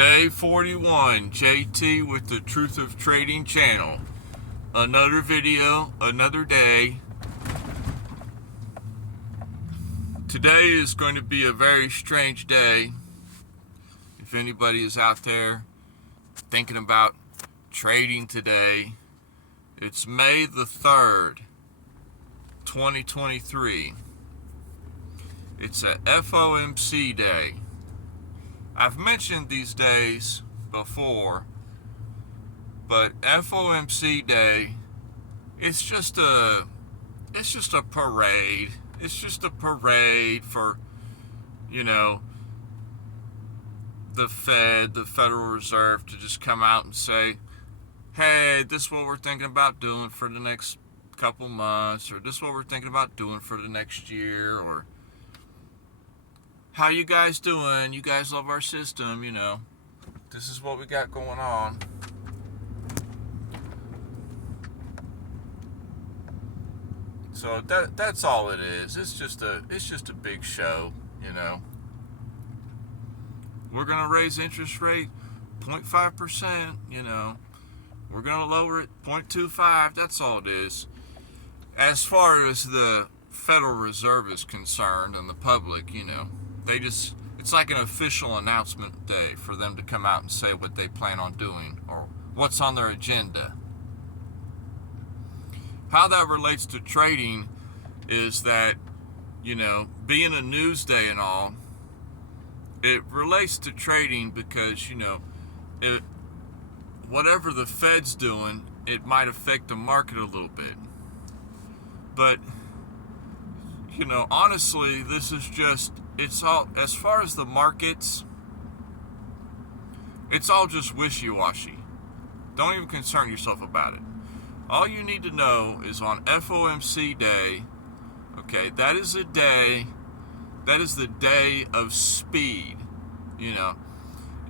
Day 41, JT with the Truth of Trading channel. Another video, another day. Today is going to be a very strange day. If anybody is out there thinking about trading today, it's May the 3rd, 2023. It's a Fomc day. I've mentioned these days before, but Fomc day, it's just a parade. It's just a parade for, the Fed, the Federal Reserve, to just come out and say, hey, this is what we're thinking about doing for the next couple months, or this is what we're thinking about doing for the next year, or how you guys doing? You guys love our system, This is what we got going on. So that's all it is. It's just a big show, We're gonna raise interest rate 0.5%, We're gonna lower it 0.25. That's all it is. As far as the Federal Reserve is concerned and the public, it's like an official announcement day for them to come out and say what they plan on doing or what's on their agenda. How that relates to trading is that, being a news day and all, it relates to trading because, whatever the Fed's doing, it might affect the market a little bit. But, honestly, it's all, as far as the markets, it's all just wishy-washy. Don't even concern yourself about it. All you need to know is on Fomc day, okay, that is the day of speed.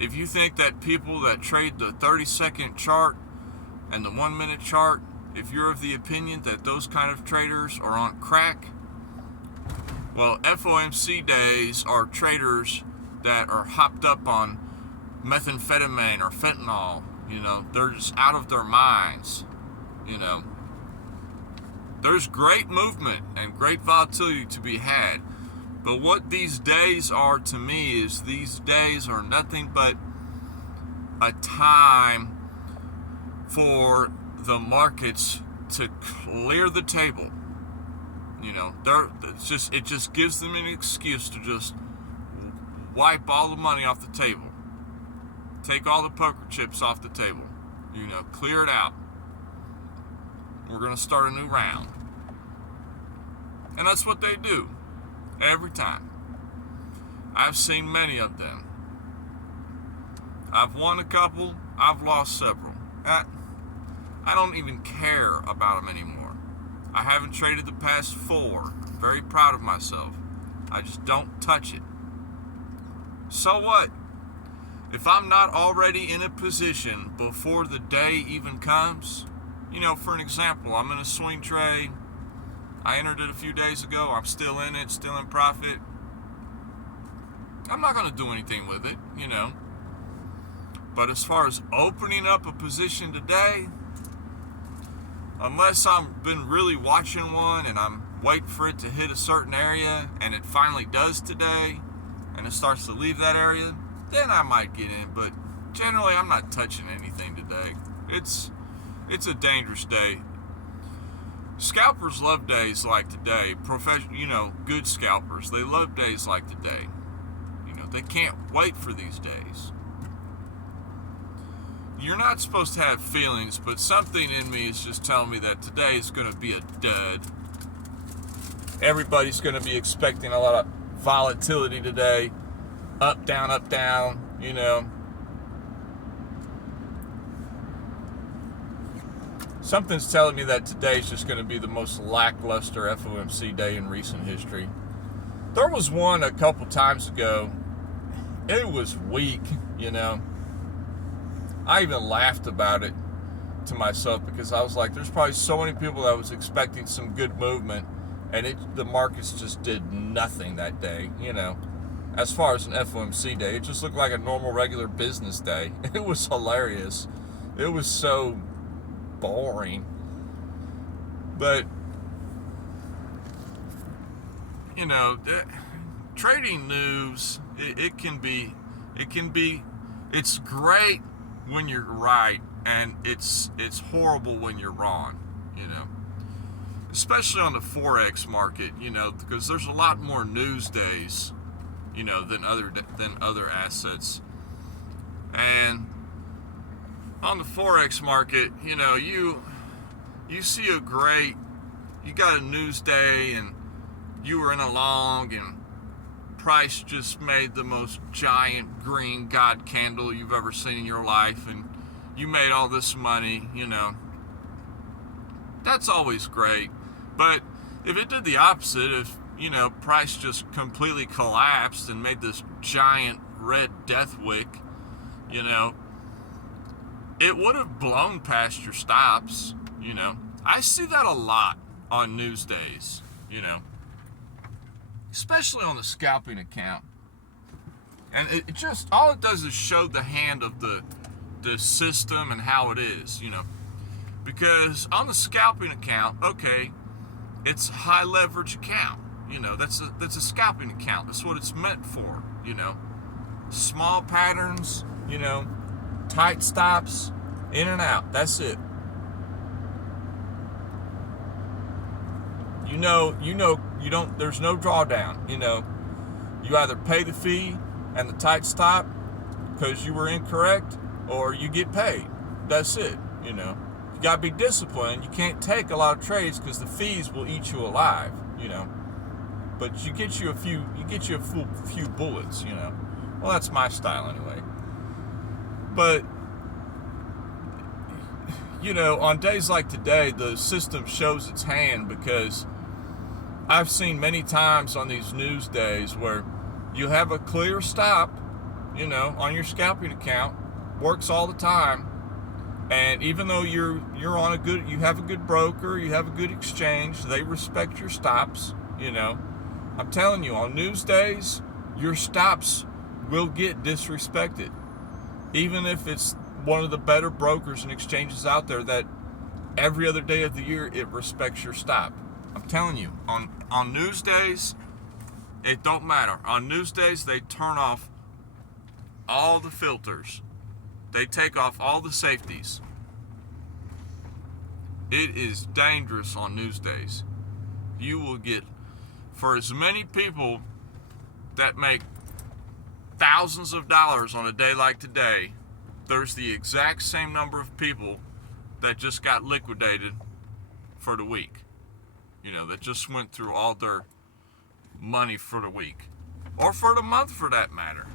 If you think that people that trade the 30-second chart and the 1-minute chart, if you're of the opinion that those kind of traders are on crack, well, Fomc days are traders that are hopped up on methamphetamine or fentanyl. They're just out of their minds. There's great movement and great volatility to be had. But what these days are to me is these days are nothing but a time for the markets to clear the table. It just gives them an excuse to just wipe all the money off the table. Take all the poker chips off the table. Clear it out. We're going to start a new round. And that's what they do every time. I've seen many of them. I've won a couple. I've lost several. I don't even care about them anymore. I haven't traded the past 4. Very proud of myself. I just don't touch it. So what? If I'm not already in a position before the day even comes, for an example, I'm in a swing trade. I entered it a few days ago. I'm still in it, still in profit. I'm not going to do anything with it, But as far as opening up a position today, unless I've been really watching one and I'm waiting for it to hit a certain area and it finally does today and it starts to leave that area, then I might get in. But generally, I'm not touching anything today. It's a dangerous day. Scalpers love days like today. Good scalpers, they love days like today. They can't wait for these days. You're not supposed to have feelings, but something in me is just telling me that today is going to be a dud. Everybody's going to be expecting a lot of volatility today. Up, down, Something's telling me that today's just going to be the most lackluster Fomc day in recent history. There was one a couple times ago. It was weak, I even laughed about it to myself because I was like, there's probably so many people that was expecting some good movement, and the markets just did nothing that day, as far as an FOMC day. It just looked like a normal, regular business day. It was hilarious. It was so boring. But, you know, trading news, it's great when you're right, and it's horrible when you're wrong, you know. Especially on the Forex market, you know, because there's a lot more news days, you know, than other assets. And on the Forex market, you know, you see you got a news day and you were in a long and price just made the most giant green God candle you've ever seen in your life, and you made all this money, you know. That's always great. But if it did the opposite, if, you know, price just completely collapsed and made this giant red death wick, you know, it would have blown past your stops, you know. I see that a lot on news days, you know, especially on the scalping account. And it just, all it does is show the hand of the system and how it is, you know. Because on the scalping account, okay, it's a high leverage account, you know, that's a scalping account. That's what it's meant for, you know. Small patterns, you know, tight stops, in and out, that's it. You know, you don't, there's no drawdown, you know. You either pay the fee and the tight stop because you were incorrect, or you get paid. That's it, you know. You gotta be disciplined. You can't take a lot of trades because the fees will eat you alive, you know. But you get you a few bullets, you know. Well, that's my style anyway. But, you know, on days like today, the system shows its hand, because I've seen many times on these news days where you have a clear stop, you know, on your scalping account, works all the time, and even though you're on you have a good broker, you have a good exchange, they respect your stops, you know. I'm telling you, on news days, your stops will get disrespected, even if it's one of the better brokers and exchanges out there that every other day of the year it respects your stop. I'm telling you, on news days, it don't matter. On news days, they turn off all the filters. They take off all the safeties. It is dangerous on news days. You will get, for as many people that make thousands of dollars on a day like today, there's the exact same number of people that just got liquidated for the week. You know, that just went through all their money for the week, or for the month for that matter.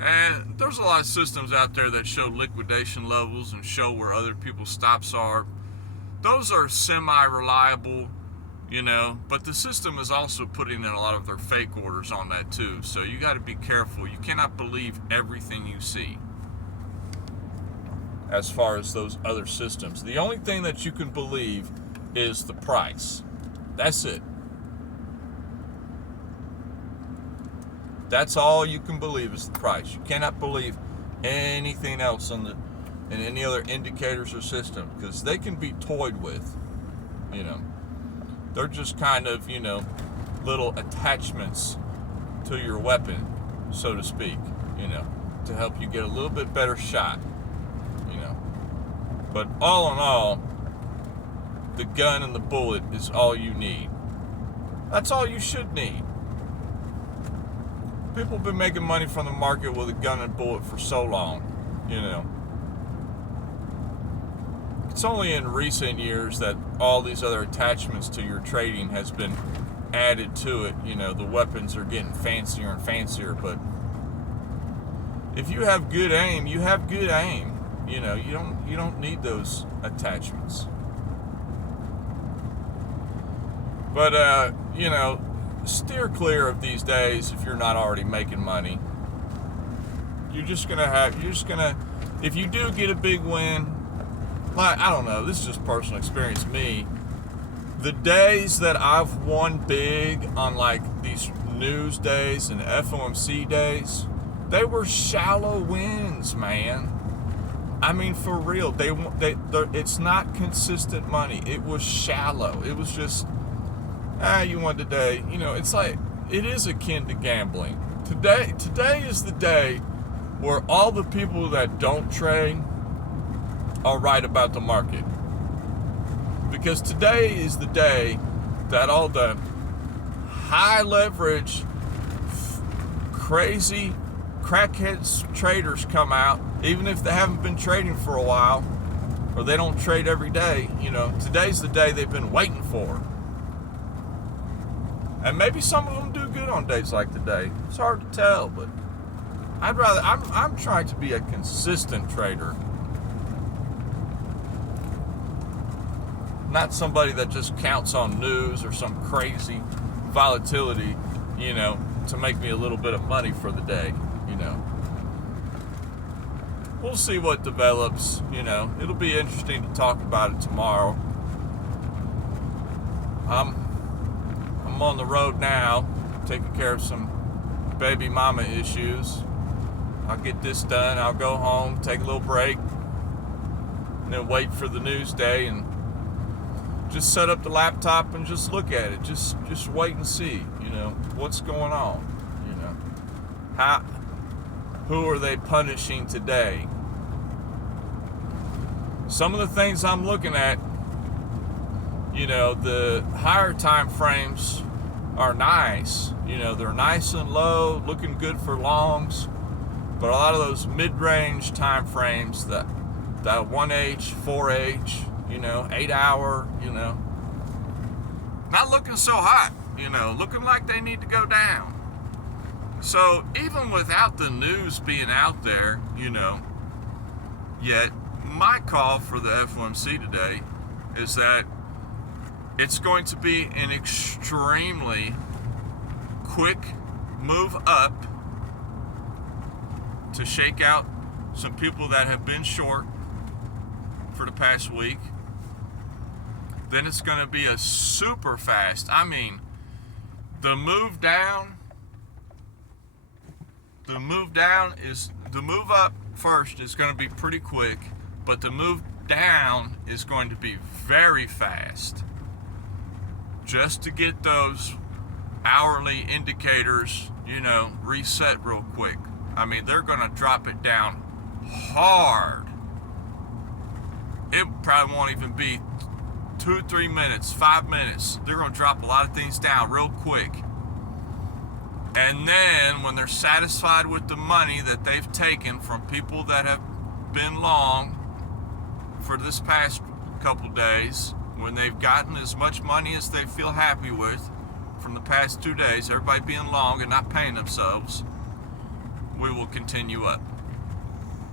And there's a lot of systems out there that show liquidation levels and show where other people's stops are. Those are semi-reliable, you know, but the system is also putting in a lot of their fake orders on that too. So you got to be careful. You cannot believe everything you see as far as those other systems. The only thing that you can believe is the price. That's it. That's all you can believe is the price. You cannot believe anything else in any other indicators or system, because they can be toyed with, you know. They're just kind of, you know, little attachments to your weapon, so to speak, you know, to help you get a little bit better shot, you know. But all in all, the gun and the bullet is all you need. That's all you should need. People have been making money from the market with a gun and bullet for so long, you know. It's only in recent years that all these other attachments to your trading has been added to it. You know, the weapons are getting fancier and fancier, but if you have good aim, you have good aim. You know, you don't need those attachments. But you know, steer clear of these days if you're not already making money. If you do get a big win, like, I don't know, this is just personal experience. Me, The days that I've won big on like these news days and FOMC days, they were shallow wins, man. I mean, for real, it's not consistent money. It was shallow. It was just, you won today. You know, it's like, it is akin to gambling. Today is the day where all the people that don't trade are right about the market. Because today is the day that all the high leverage, crazy crackheads traders come out, even if they haven't been trading for a while, or they don't trade every day. You know, today's the day they've been waiting for. And maybe some of them do good on days like today. It's hard to tell, but I'm trying to be a consistent trader. Not somebody that just counts on news or some crazy volatility, you know, to make me a little bit of money for the day, you know. We'll see what develops, you know. It'll be interesting to talk about it tomorrow. I'm on the road now, taking care of some baby mama issues. I'll get this done. I'll go home, take a little break, and then wait for the news day and just set up the laptop and just look at it. Just wait and see, you know, what's going on, you know. Who are they punishing today? Some of the things I'm looking at, you know, the higher time frames are nice. You know, they're nice and low, looking good for longs. But a lot of those mid-range time frames, that 1H, 4H, you know, 8 hour, you know, not looking so hot, you know, looking like they need to go down. So even without the news being out there, you know, yet my call for the FOMC today is that it's going to be an extremely quick move up to shake out some people that have been short for the past week. Then it's going to be a super fast. I mean, the move up first is going to be pretty quick, but the move down is going to be very fast. Just to get those hourly indicators, you know, reset real quick. I mean, they're going to drop it down hard. It probably won't even be 2, 3 minutes, 5 minutes. They're going to drop a lot of things down real quick. And then when they're satisfied with the money that they've taken from people that have been long for this past couple days, when they've gotten as much money as they feel happy with from the past 2 days, everybody being long and not paying themselves, we will continue up.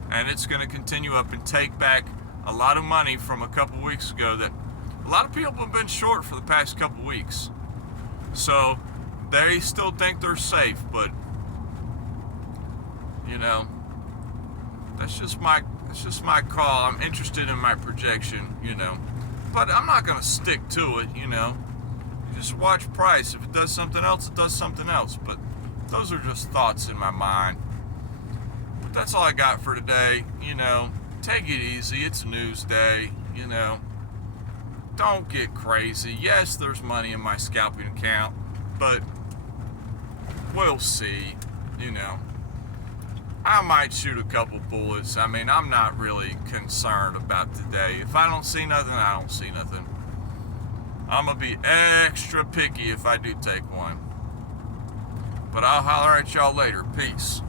And it's going to continue up and take back a lot of money from a couple weeks ago that a lot of people have been short for the past couple weeks. So they still think they're safe, but you know, that's just my call. I'm interested in my projection, you know, but I'm not going to stick to it, you know. Just watch price. If it does something else, it does something else. But those are just thoughts in my mind. But that's all I got for today. You know, take it easy. It's news day, you know. Don't get crazy. Yes, there's money in my scalping account, but we'll see, you know. I might shoot a couple bullets. I mean, I'm not really concerned about today. If I don't see nothing, I don't see nothing. I'm going to be extra picky if I do take one. But I'll holler at y'all later. Peace.